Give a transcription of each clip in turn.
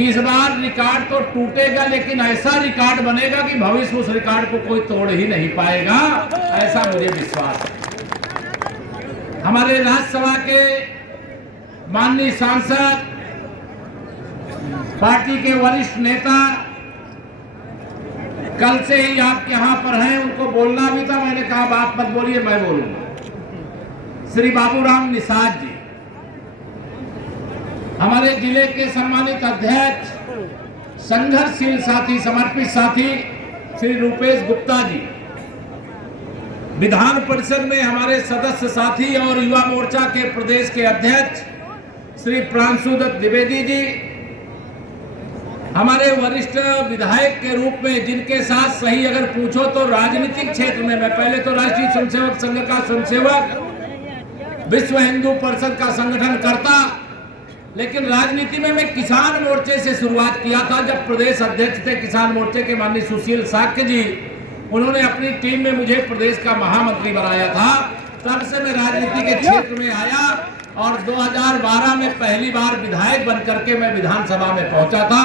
कि इस बार रिकॉर्ड तो टूटेगा, लेकिन ऐसा रिकॉर्ड बनेगा कि भविष्य उस रिकॉर्ड को कोई तोड़ ही नहीं पाएगा, ऐसा मुझे विश्वास है। हमारे राज्यसभा के माननीय सांसद, पार्टी के वरिष्ठ नेता कल से ही आपके यहां पर हैं, उनको बोलना भी था, मैंने कहा आप मत बोलिए, मैं बोलूंगा। श्री बाबूराम निषाद जी, हमारे जिले के सम्मानित अध्यक्ष, संघर्षशील साथी, समर्पित साथी श्री रूपेश गुप्ता जी, विधान परिषद में हमारे सदस्य साथी और युवा मोर्चा के प्रदेश के अध्यक्ष श्री प्रांशुदत्त द्विवेदी जी, हमारे वरिष्ठ विधायक के रूप में जिनके साथ सही अगर पूछो तो राजनीतिक क्षेत्र में मैं पहले तो राष्ट्रीय स्वयंसेवक संघ का स्वयंसेवक, विश्व हिंदू परिषद का संगठन करता, लेकिन राजनीति में मैं किसान मोर्चे से शुरुआत किया था। जब प्रदेश अध्यक्ष थे किसान मोर्चे के माननीय सुशील साक्य जी, उन्होंने अपनी टीम में मुझे प्रदेश का महामंत्री बनाया था। तब से मैं राजनीति के क्षेत्र में आया और 2012 में पहली बार विधायक बनकर के मैं विधानसभा में पहुंचा था।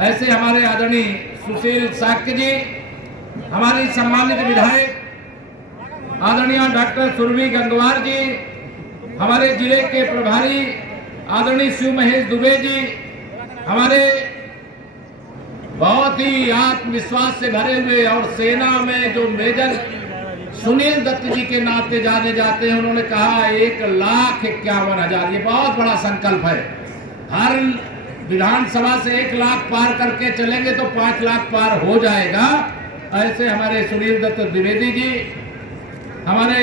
ऐसे हमारे आदरणीय सुशील साक्य जी, हमारी सम्मानित विधायक आदरणीय डॉक्टर सुरभि गंगवार जी, हमारे जिले के प्रभारी आदरणीय शिव महेश दुबे जी, हमारे बहुत ही आत्मविश्वास से भरे हुए और सेना में जो मेजर सुनील दत्त जी के नाते जाने जाते हैं, उन्होंने कहा 1,51,000, ये बहुत बड़ा संकल्प है। हर विधानसभा से 1 लाख पार करके चलेंगे तो 5 लाख पार हो जाएगा। ऐसे हमारे सुनील दत्त द्विवेदी जी, हमारे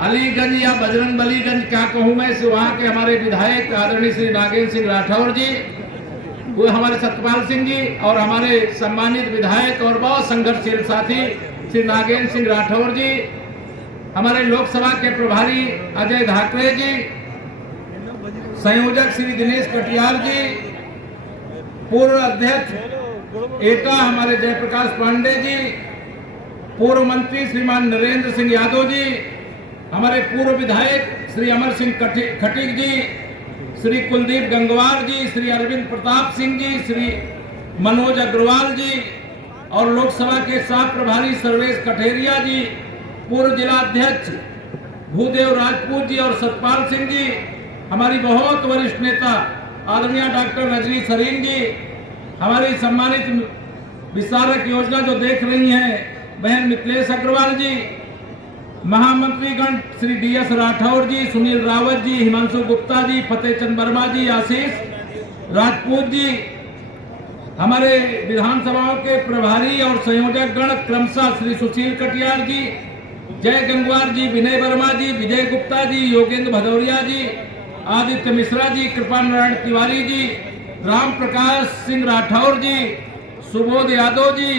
अलीगंज या बजरंगबलीगंज क्या कहूं मैं, से वहां के हमारे विधायक आदरणीय श्री नागेंद्र सिंह राठौर जी, वो हमारे सत्यपाल सिंह जी, और हमारे सम्मानित विधायक और बहुत संघर्षशील साथी श्री नागेंद्र सिंह राठौर जी, हमारे लोकसभा के प्रभारी अजय धाकरे जी, संयोजक श्री दिनेश कटियार जी, पूर्व अध्यक्ष एटा हमारे जयप्रकाश पांडे जी, पूर्व मंत्री श्रीमान नरेंद्र सिंह यादव जी, हमारे पूर्व विधायक श्री अमर सिंह खटीक जी, श्री कुलदीप गंगवार जी, श्री अरविंद प्रताप सिंह जी, श्री मनोज अग्रवाल जी, और लोकसभा के सह प्रभारी सर्वेश कठेरिया जी, पूर्व जिला अध्यक्ष भूदेव राजपूत जी और सतपाल सिंह जी, हमारी बहुत वरिष्ठ नेता आदरणीय डॉक्टर रजनी सरीन जी, हमारी सम्मानित विस्तारक योजना जो देख रही हैं बहन मिथिलेश अग्रवाल जी, महामंत्रीगण श्री DS राठौर जी, सुनील रावत जी, हिमांशु गुप्ता जी, फतेहचंद वर्मा जी, आशीष राजपूत जी, हमारे विधानसभाओं के प्रभारी और संयोजक गण क्रमशः श्री सुशील कटियार जी, जय गंगवार जी, विनय वर्मा जी, विजय गुप्ता जी, योगेंद्र भदौरिया जी, आदित्य मिश्रा जी, कृपा नारायण तिवारी जी, राम प्रकाश सिंह राठौर जी, सुबोध यादव जी,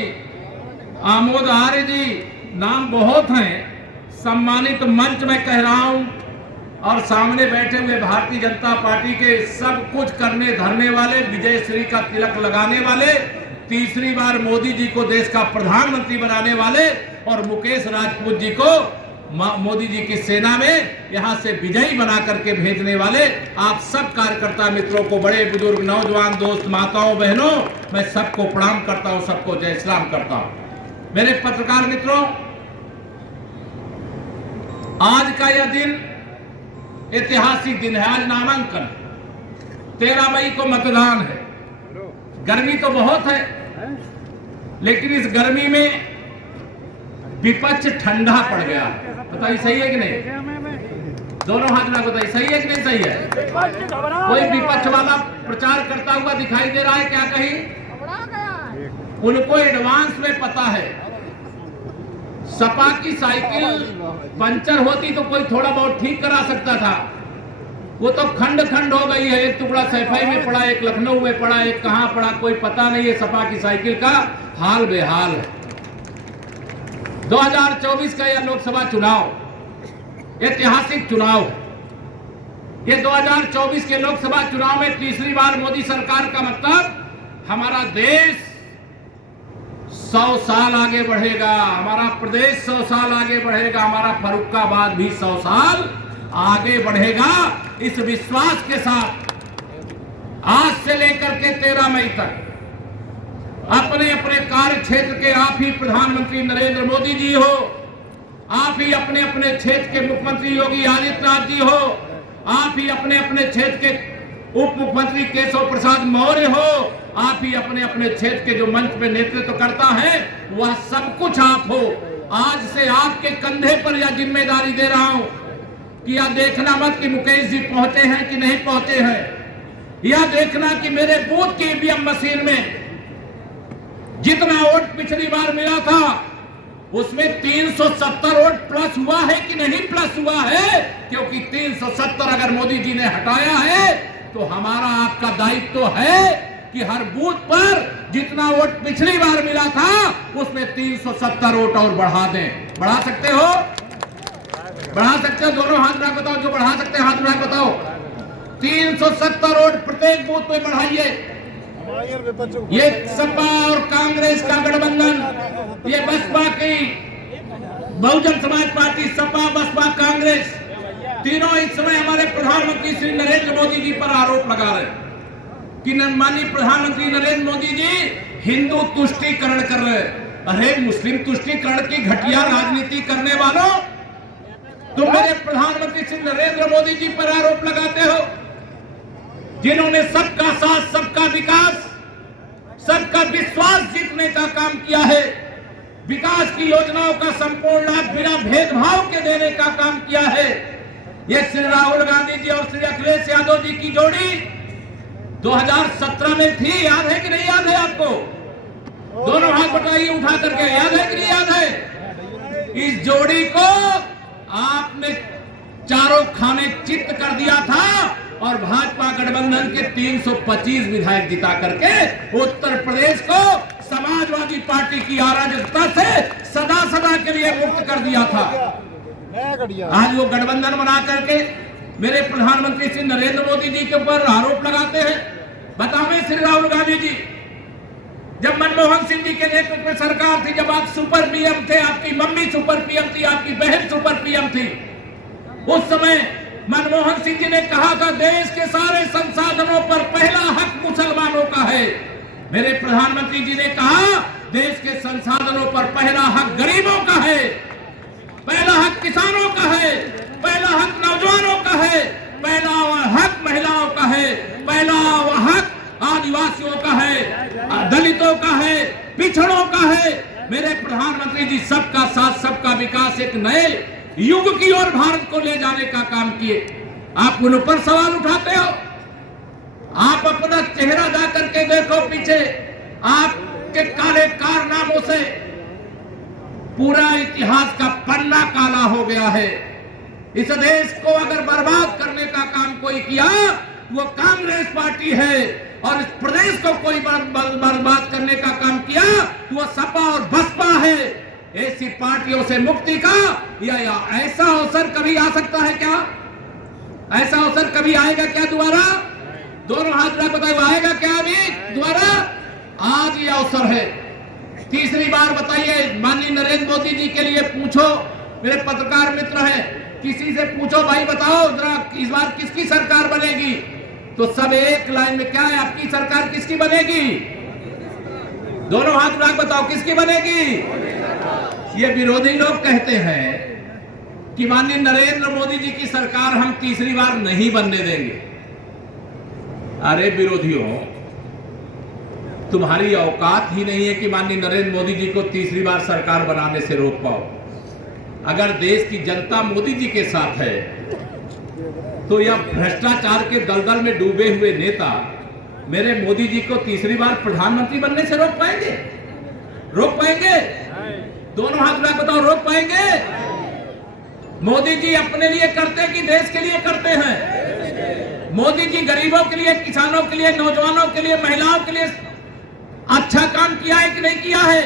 आमोद आर्य जी, नाम बहुत हैं। सम्मानित मंच में कह रहा हूं, और सामने बैठे हुए भारतीय जनता पार्टी के सब कुछ करने धरने वाले, विजय श्री का तिलक लगाने वाले, तीसरी बार मोदी जी को देश का प्रधानमंत्री बनाने वाले, और मुकेश राजपूत जी को मोदी जी की सेना में यहां से विजयी बना करके भेजने वाले आप सब कार्यकर्ता मित्रों को, बड़े बुजुर्ग, नौजवान दोस्त, माताओं बहनों, मैं सबको प्रणाम करता हूं, सबको जय श्री राम करता हूं। मेरे पत्रकार मित्रों, आज का यह दिन ऐतिहासिक दिन है। आज नामांकन, 13 मई को मतदान है। गर्मी तो बहुत है, लेकिन इस गर्मी में विपक्ष ठंडा पड़ गया। बताइए सही है कि नहीं? दोनों हाथ में बताइए सही है कि नहीं सही है? कोई विपक्ष वाला प्रचार करता हुआ दिखाई दे रहा है क्या कहीं? उनको एडवांस में पता है, सपा की साइकिल पंचर होती तो कोई थोड़ा बहुत ठीक करा सकता था, वो तो खंड खंड हो गई है। एक टुकड़ा सैफई में पड़ा, एक लखनऊ में पड़ा, एक कहां पड़ा, कोई पता नहीं है। सपा की साइकिल का हाल बेहाल है। 2024 का यह लोकसभा चुनाव ऐतिहासिक चुनाव, ये 2024 के लोकसभा चुनाव में तीसरी बार मोदी सरकार का मतलब हमारा देश 100 साल आगे बढ़ेगा, हमारा प्रदेश 100 साल आगे बढ़ेगा, हमारा फर्रुखाबाद भी 100 साल आगे बढ़ेगा। इस विश्वास के साथ आज से मई तक अपने अपने कार्य क्षेत्र के आप ही प्रधानमंत्री नरेंद्र मोदी जी हो, आप ही अपने अपने क्षेत्र के मुख्यमंत्री योगी आदित्यनाथ जी हो, आप ही अपने अपने क्षेत्र के उप मुख्यमंत्री केशव प्रसाद मौर्य हो, आप ही अपने अपने क्षेत्र के जो मंच पे नेतृत्व करता है वह सब कुछ आप हो। आज से आपके कंधे पर यह जिम्मेदारी दे रहा हूं कि यह देखना मत कि मुकेश जी पहुंचे हैं कि नहीं पहुंचे हैं, यह देखना कि मेरे बूथ की ईवीएम मशीन में जितना वोट पिछली बार मिला था उसमें 370 वोट प्लस हुआ है कि नहीं प्लस हुआ है, क्योंकि 370 अगर मोदी जी ने हटाया है तो हमारा आपका दायित्व है कि हर बूथ पर जितना वोट पिछली बार मिला था उसमें 370 वोट और बढ़ा दें। बढ़ा सकते हो? बढ़ा सकते हो? दोनों हाथ उठा बताओ, जो बढ़ा सकते हैं हाथ उठा बताओ। 370 वोट प्रत्येक बूथ पे बढ़ाइए। ये सपा और कांग्रेस का गठबंधन, ये बसपा की बहुजन समाज पार्टी, सपा बसपा कांग्रेस तीनों इस समय हमारे प्रधानमंत्री श्री नरेंद्र मोदी जी पर आरोप लगा रहे हैं कि माननीय प्रधानमंत्री नरेंद्र मोदी जी हिंदू तुष्टीकरण कर रहे हैं। अरे मुस्लिम तुष्टीकरण की घटिया राजनीति करने वालों, तुम मेरे प्रधानमंत्री श्री नरेंद्र मोदी जी पर आरोप लगाते हो, जिन्होंने सबका साथ, सबका विकास, सबका विश्वास जीतने का काम किया है, विकास की योजनाओं का संपूर्ण लाभ बिना भेदभाव के देने का काम किया है। ये श्री राहुल गांधी जी और श्री अखिलेश यादव जी की जोड़ी 2017 में थी, याद है कि नहीं याद है आपको? दोनों हाथ उठाइए उठा करके, याद है कि नहीं याद है? इस जोड़ी को आपने चारों खाने चित्त कर दिया था और भाजपा गठबंधन के 325 विधायक जिता करके उत्तर प्रदेश को समाजवादी पार्टी की अराजकता से सदा सदा के लिए मुक्त कर दिया था। आज वो गठबंधन बना करके मेरे प्रधानमंत्री श्री नरेंद्र मोदी जी के ऊपर आरोप लगाते हैं। बताओ श्री राहुल गांधी जी, जब मनमोहन सिंह जी के नेतृत्व में सरकार थी, जब आप सुपर पीएम थे, आपकी मम्मी सुपर पीएम थी, आपकी बहन सुपर पीएम थी, उस समय मनमोहन सिंह जी ने कहा था देश के सारे संसाधनों पर पहला हक मुसलमानों का है। मेरे प्रधानमंत्री जी ने कहा देश के संसाधनों पर पहला हक गरीबों का है, पहला हक किसानों का है, पहला हक नौजवानों का है, पहला हक महिलाओं का है, पहला हक आदिवासियों का है, दलितों का है, पिछड़ों का है। मेरे प्रधानमंत्री जी सबका साथ, सबका विकास, एक नए युग की ओर भारत को ले जाने का काम किए। आप उन पर सवाल उठाते हो? आप अपना चेहरा जा करके देखो पीछे, आपके काले कारनामों से पूरा इतिहास का पन्ना काला हो गया है। इस देश को अगर बर्बाद करने का काम कोई किया वो कांग्रेस पार्टी है, और इस प्रदेश को कोई बर्बाद करने का काम किया तो वो सपा और बसपा है। ऐसी पार्टियों से मुक्ति का या ऐसा अवसर कभी आ सकता है क्या? ऐसा अवसर कभी आएगा क्या दोबारा? दोनों हाथ रख बताइए, आएगा क्या अभी दोबारा? आज ये अवसर है। तीसरी बार बताइए, माननीय नरेंद्र मोदी जी के लिए पूछो, मेरे पत्रकार मित्र हैं, किसी से पूछो भाई बताओ जरा इस बार किसकी सरकार बनेगी, तो सब एक लाइन में क्या है, आपकी सरकार किसकी बनेगी? दोनों हाथ उठा बताओ किसकी बनेगी? ये विरोधी लोग कहते हैं कि माननीय नरेंद्र मोदी जी की सरकार हम तीसरी बार नहीं बनने देंगे। अरे विरोधियों, तुम्हारी औकात ही नहीं है कि माननीय नरेंद्र मोदी जी को तीसरी बार सरकार बनाने से रोक पाओ। अगर देश की जनता मोदी जी के साथ है तो यह भ्रष्टाचार के दलदल में डूबे हुए नेता मेरे मोदी जी को तीसरी बार प्रधानमंत्री बनने से रोक पाएंगे? रोक पाएंगे? दोनों हाथ में बताओ, रोक पाएंगे? मोदी जी अपने लिए करते कि देश के लिए करते हैं? मोदी जी गरीबों के लिए, किसानों के लिए, नौजवानों के लिए, महिलाओं के लिए अच्छा काम किया है कि नहीं किया है?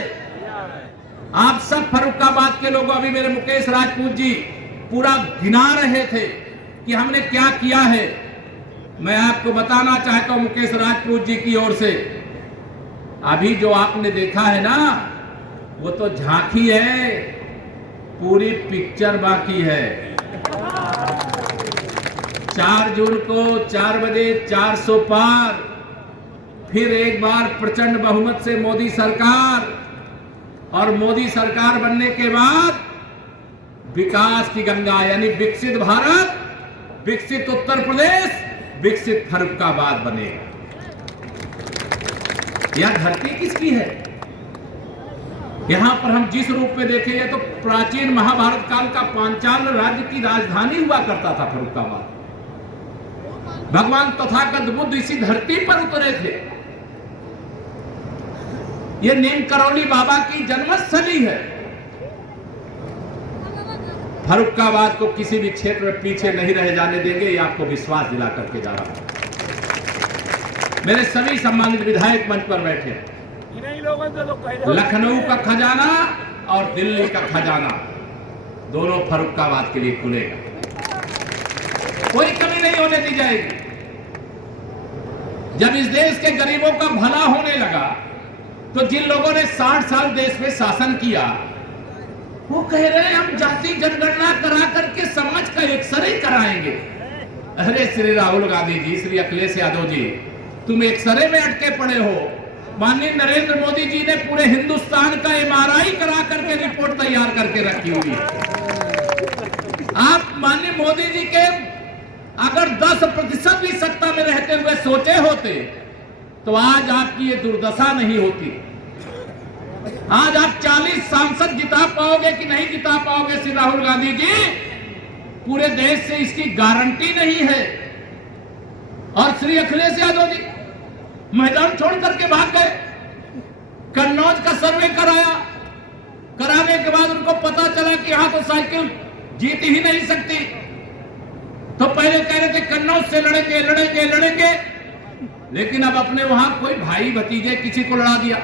आप सब फर्रुखाबाद के लोगों, अभी मेरे मुकेश राजपूत जी पूरा गिना रहे थे कि हमने क्या किया है। मैं आपको बताना चाहता हूं मुकेश राजपूत जी की ओर से, अभी जो आपने देखा है ना वो तो झांकी है, पूरी पिक्चर बाकी है। 4 जून को 4 बजे 400 पार फिर एक बार प्रचंड बहुमत से मोदी सरकार, और मोदी सरकार बनने के बाद विकास की गंगा यानी विकसित भारत, विकसित उत्तर प्रदेश, विकसित फर्रुखाबाद बनेगा। यह धरती किसकी है? यहां पर हम जिस रूप में देखेंगे तो प्राचीन महाभारत काल का पांचाल राज्य की राजधानी हुआ करता था फर्रुखाबाद। भगवान तथागत बुद्ध इसी धरती पर उतरे थे। यह नीम करौली बाबा की जन्मस्थली है। फर्रुखाबाद को किसी भी क्षेत्र में पीछे नहीं रह जाने देंगे, ये आपको विश्वास दिला करके जा रहा हूं। मेरे सभी सम्मानित विधायक मंच पर बैठे हैं। लखनऊ का खजाना और दिल्ली का खजाना दोनों फर्रुखाबाद के लिए खुलेगा, कोई कमी नहीं होने दी जाएगी। जब इस देश के गरीबों का भला होने लगा तो जिन लोगों ने 60 साल देश में शासन किया वो कह रहे हैं हम जाति जनगणना करा करके समाज का एक्सरे कराएंगे। अरे श्री राहुल गांधी जी, श्री अखिलेश यादव जी, तुम एक्सरे में अटके पड़े हो। माननीय नरेंद्र मोदी जी ने पूरे हिंदुस्तान का MRI करा करके रिपोर्ट तैयार करके रखी हुई है। आप माननीय मोदी जी के अगर 10% भी सत्ता में रहते हुए सोचे होते तो आज आपकी ये दुर्दशा नहीं होती। आज आप 40 सांसद जिता पाओगे कि नहीं जिता पाओगे श्री राहुल गांधी जी, पूरे देश से इसकी गारंटी नहीं है। और श्री अखिलेश यादव जी मैदान छोड़ करके भाग गए। कन्नौज का सर्वे कराया, कराने के बाद उनको पता चला कि यहां तो साइकिल जीत ही नहीं सकती। तो पहले कह रहे थे कन्नौज से लड़ेंगे लड़ेंगे लड़ेंगे, लेकिन अब अपने वहां कोई भाई भतीजे किसी को लड़ा दिया।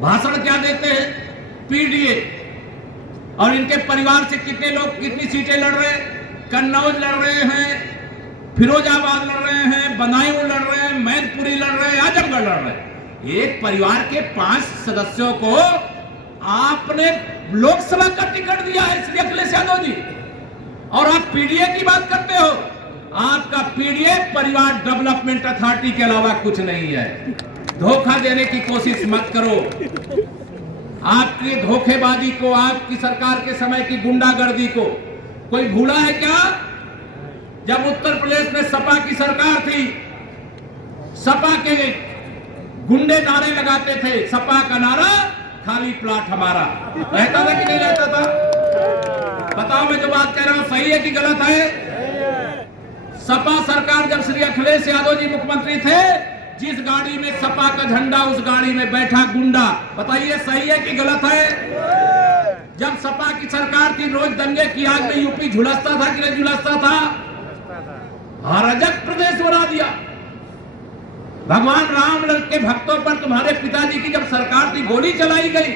भाषण क्या देते हैं? पीडीए। और इनके परिवार से कितने लोग कितनी सीटें लड़ रहे हैं? कन्नौज लड़ रहे हैं, फिरोजाबाद लड़ रहे हैं, बदायूं लड़ रहे हैं, मैनपुरी लड़ रहे हैं, आजमगढ़ लड़ रहे हैं। एक परिवार के 5 सदस्यों को आपने लोकसभा का टिकट दिया है श्री अखिलेश यादव जी, और आप पीडीए की बात करते हो। आपका पीडीए परिवार डेवलपमेंट अथॉरिटी के अलावा कुछ नहीं है। धोखा देने की कोशिश मत करो। आपकी धोखेबाजी को, आपकी सरकार के समय की गुंडागर्दी को कोई भूला है क्या? जब उत्तर प्रदेश में सपा की सरकार थी, सपा के गुंडे नारे लगाते थे। सपा का नारा खाली प्लाट हमारा रहता था कि नहीं रहता था? बताओ, मैं जो बात कह रहा हूं सही है कि गलत है? सपा सरकार जब श्री अखिलेश यादव जी मुख्यमंत्री थे, जिस गाड़ी में सपा का झंडा उस गाड़ी में बैठा गुंडा। बताइए सही है कि गलत है? जब सपा की सरकार थी, रोज दंगे की आग में यूपी झुलसता था कि नहीं झुलसता था? अराजक प्रदेश बना दिया। भगवान राम के भक्तों पर तुम्हारे पिताजी की जब सरकार थी, गोली चलाई गई।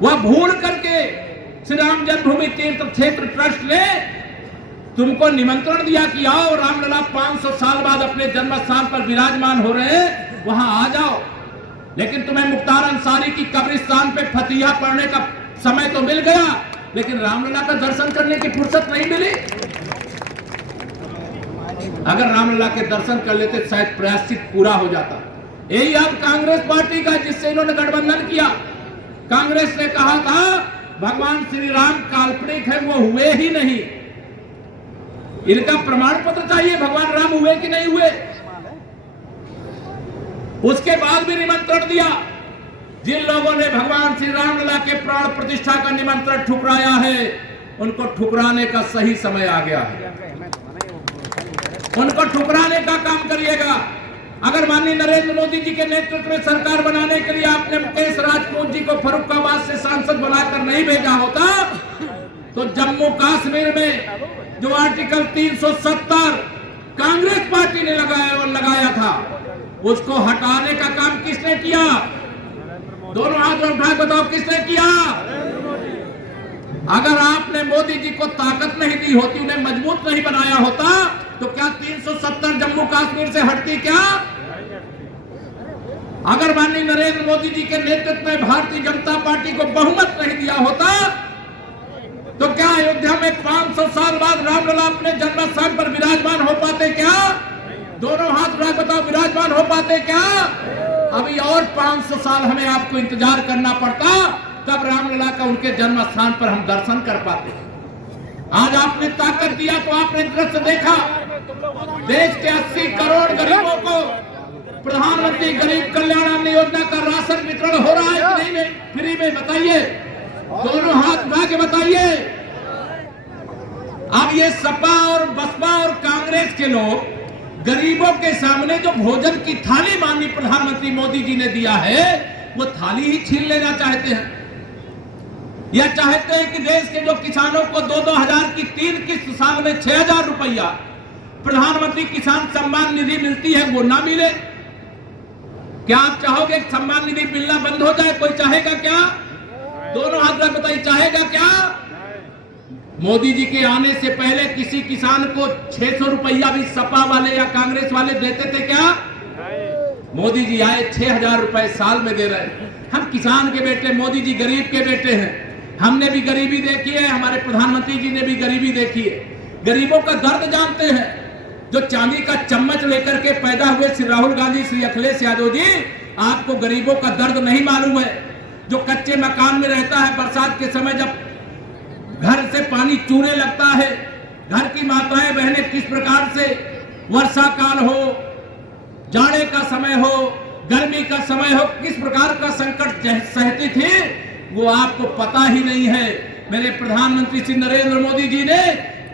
वह भूल करके श्री राम जन्मभूमि तीर्थ क्षेत्र ट्रस्ट ने तुमको निमंत्रण दिया कि आओ, रामलला 500 साल बाद अपने जन्म स्थान पर विराजमान हो रहे हैं, वहां आ जाओ। लेकिन तुम्हें मुख्तार अंसारी की कब्रिस्तान पे फतिहा पढ़ने का समय तो मिल गया, लेकिन रामलला का दर्शन करने की फुर्सत नहीं मिली। अगर रामलला के दर्शन कर लेते शायद प्रायश्चित पूरा हो जाता। यही अब कांग्रेस पार्टी का, जिससे इन्होंने गठबंधन किया। कांग्रेस ने कहा था भगवान श्री राम काल्पनिक है, वो हुए ही नहीं। इनका प्रमाण पत्र चाहिए, भगवान राम हुए कि नहीं हुए। उसके बाद भी निमंत्रण दिया। जिन लोगों ने भगवान श्री रामलला के प्राण प्रतिष्ठा का निमंत्रण ठुकराया है, उनको ठुकराने का सही समय आ गया है। उनको ठुकराने का काम करिएगा। अगर माननीय नरेंद्र मोदी जी के नेतृत्व में सरकार बनाने के लिए आपने मुकेश राजपूत जी को फर्रुखाबाद से सांसद बनाकर नहीं भेजा होता, तो जम्मू कश्मीर में जो आर्टिकल 370 कांग्रेस पार्टी ने लगाया था, उसको हटाने का काम किसने किया? दोनों हाथ उठा बताओ किसने किया? अगर आपने मोदी जी को ताकत नहीं दी होती, उन्हें मजबूत नहीं बनाया होता, तो क्या 370 जम्मू कश्मीर से हटती क्या? अगर माननीय नरेंद्र मोदी जी के नेतृत्व में भारतीय जनता पार्टी को बहुमत नहीं दिया होता, तो क्या अयोध्या में 500 साल बाद रामलला अपने जन्मस्थान पर विराजमान हो पाते क्या? दोनों हाथ उठा बताओ विराजमान विराजमान हो पाते क्या? अभी और 500 साल हमें आपको इंतजार करना पड़ता, तब रामलला का उनके जन्म स्थान पर हम दर्शन कर पाते। आज आपने ताकत दिया तो आपने दृश्य देखा, देश के 80 करोड़ गरीबों को प्रधानमंत्री गरीब कल्याण अन्न योजना का राशन वितरण हो रहा है कि नहीं फ्री में? बताइए, दोनों हाथ उठा के बताइए। अब ये सपा और बसपा और कांग्रेस के लोग गरीबों के सामने जो भोजन की थाली माननीय प्रधानमंत्री मोदी जी ने दिया है, वो थाली ही छीन लेना चाहते हैं, या चाहते हैं कि देश के जो किसानों को 2-2 हजार की 3 किस्त साल में 6,000 रुपया प्रधानमंत्री किसान सम्मान निधि मिलती है वो ना मिले? क्या आप चाहोगे सम्मान निधि मिलना बंद हो जाए? कोई चाहेगा क्या? दोनों हाथ रख बताइए, चाहेगा क्या? मोदी जी के आने से पहले किसी किसान को 600 रुपया भी सपा वाले या कांग्रेस वाले देते थे क्या? मोदी जी आए 6,000 रुपए साल में दे रहे हैं। हम किसान के बेटे, मोदी जी गरीब के बेटे हैं। हमने भी गरीबी देखी है, हमारे प्रधानमंत्री जी ने भी गरीबी देखी है, गरीबों का दर्द जानते हैं। जो चांदी का चम्मच लेकर के पैदा हुए श्री राहुल गांधी, श्री अखिलेश यादव जी, आपको गरीबों का दर्द नहीं मालूम है। जो कच्चे मकान में रहता है, बरसात के समय जब घर से पानी चूने लगता है, घर की माताएं बहनें किस प्रकार से वर्षा काल हो, जाड़े का समय हो, गर्मी का समय हो, किस प्रकार का संकट सहती थी, वो आपको पता ही नहीं है। मेरे प्रधानमंत्री श्री नरेंद्र मोदी जी ने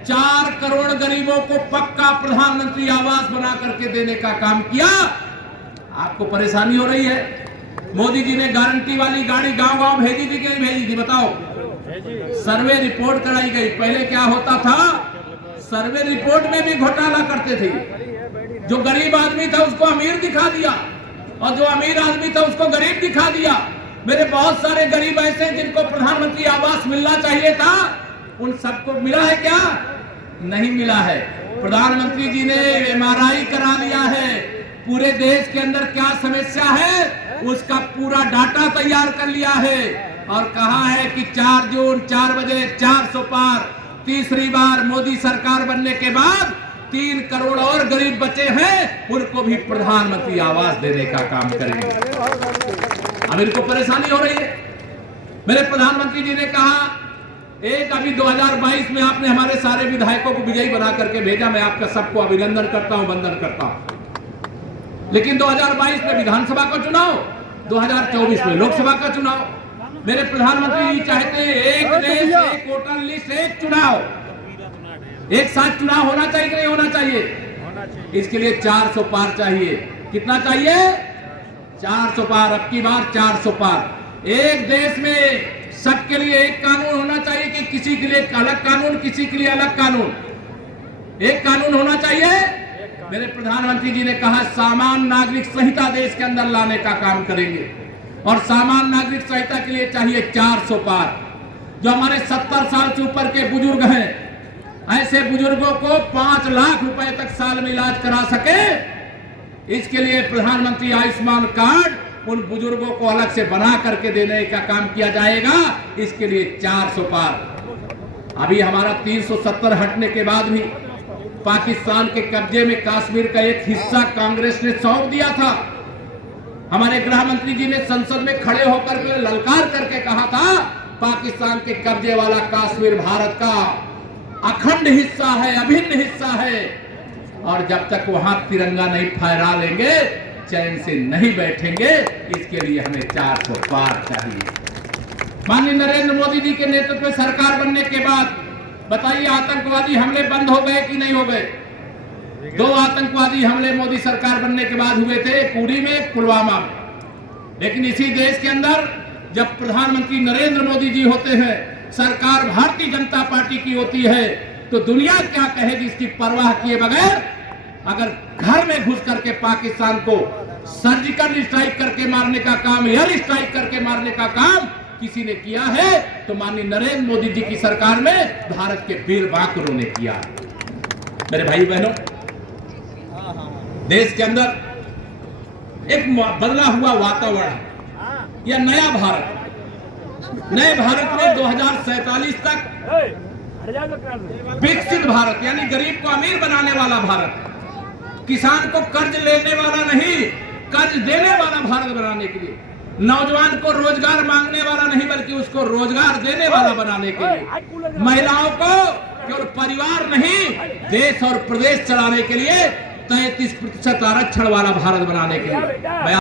4 करोड़ गरीबों को पक्का प्रधानमंत्री आवास बना करके देने का काम किया। आपको परेशानी हो रही है? मोदी जी ने गारंटी वाली गाड़ी गांव-गांव भेजी थी कि नहीं भेजी थी? बताओ। सर्वे रिपोर्ट कराई गई। पहले क्या होता था, सर्वे रिपोर्ट में भी घोटाला करते थे। जो गरीब आदमी था उसको अमीर दिखा दिया, और जो अमीर आदमी था उसको गरीब दिखा दिया। मेरे बहुत सारे गरीब ऐसे जिनको प्रधानमंत्री आवास मिलना चाहिए था, उन सबको मिला है क्या? नहीं मिला है। प्रधानमंत्री जी ने MRI करा लिया है, पूरे देश के अंदर क्या समस्या है उसका पूरा डाटा तैयार कर लिया है, और कहा है कि 4 जून 4 बजे 400 पार, तीसरी बार मोदी सरकार बनने के बाद 3 करोड़ और गरीब बचे हैं, उनको भी प्रधानमंत्री आवास देने का काम करेंगे। अब इनको परेशानी हो रही है। मेरे प्रधानमंत्री जी ने कहा, एक अभी 2022 में आपने हमारे सारे विधायकों को विजयी बना करके भेजा, मैं आपका सबको अभिनंदन करता हूं, वंदन करता हूं। लेकिन 2022 में विधानसभा का चुनाव, 2024 में लोकसभा का चुनाव। मेरे प्रधानमंत्री जी चाहते हैं एक देश एक वोटर लिस्ट एक चुनाव, एक साथ चुनाव होना चाहिए कि नहीं होना चाहिए? इसके लिए 400 पार चाहिए। कितना चाहिए? 400 पार। अब की बार 400 पार। एक देश में सबके लिए एक कानून होना चाहिए कि किसी के लिए अलग कानून, किसी के लिए अलग कानून? एक कानून होना चाहिए। मेरे प्रधानमंत्री जी ने कहा सामान्य नागरिक संहिता देश के अंदर लाने का काम करेंगे, और सामान्य नागरिक संहिता के लिए चाहिए 400 पार। जो हमारे 70 साल से ऊपर के बुजुर्ग हैं, ऐसे बुजुर्गों को 5 लाख रुपए तक साल में इलाज करा सके, इसके लिए प्रधानमंत्री आयुष्मान कार्ड उन बुजुर्गों को अलग से बना करके देने का काम किया जाएगा। इसके लिए 400 पार। अभी हमारा 370 हटने के बाद भी पाकिस्तान के कब्जे में कश्मीर का एक हिस्सा कांग्रेस ने सौंप दिया था। हमारे गृह मंत्री जी ने संसद में खड़े होकर के ललकार करके कहा था, पाकिस्तान के कब्जे वाला कश्मीर भारत का अखंड हिस्सा है, अभिन्न हिस्सा है, और जब तक वहां तिरंगा नहीं फहरा लेंगे चैन से नहीं बैठेंगे। इसके लिए हमें 400 पार चाहिए। माननीय नरेंद्र मोदी जी के नेतृत्व में सरकार बनने के बाद बताइए आतंकवादी हमले बंद हो गए कि नहीं हो गए? 2 आतंकवादी हमले मोदी सरकार बनने के बाद हुए थे, पुरी में, पुलवामा में। लेकिन इसी देश के अंदर जब प्रधानमंत्री नरेंद्र मोदी जी होते हैं, सरकार भारतीय जनता पार्टी की होती है, तो दुनिया क्या कहेगी इसकी परवाह किए बगैर अगर घर में घुस करके पाकिस्तान को सर्जिकल स्ट्राइक करके मारने का काम, एयर स्ट्राइक करके मारने का काम किसी ने किया है तो माननीय नरेंद्र मोदी जी की सरकार में भारत के वीर बांकुरों ने किया। मेरे भाई बहनों, देश के अंदर एक बदला हुआ वातावरण या नया भारत, नए भारत में 2047 तक विकसित भारत यानी गरीब को अमीर बनाने वाला भारत, किसान को कर्ज लेने वाला नहीं, कर्ज देने वाला भारत बनाने के लिए, नौजवान को रोजगार मांगने वाला नहीं बल्कि उसको रोजगार देने वाला बनाने के लिए, महिलाओं को केवल परिवार नहीं देश और प्रदेश चलाने के लिए 33% आरक्षण वाला भारत बनाने के लिए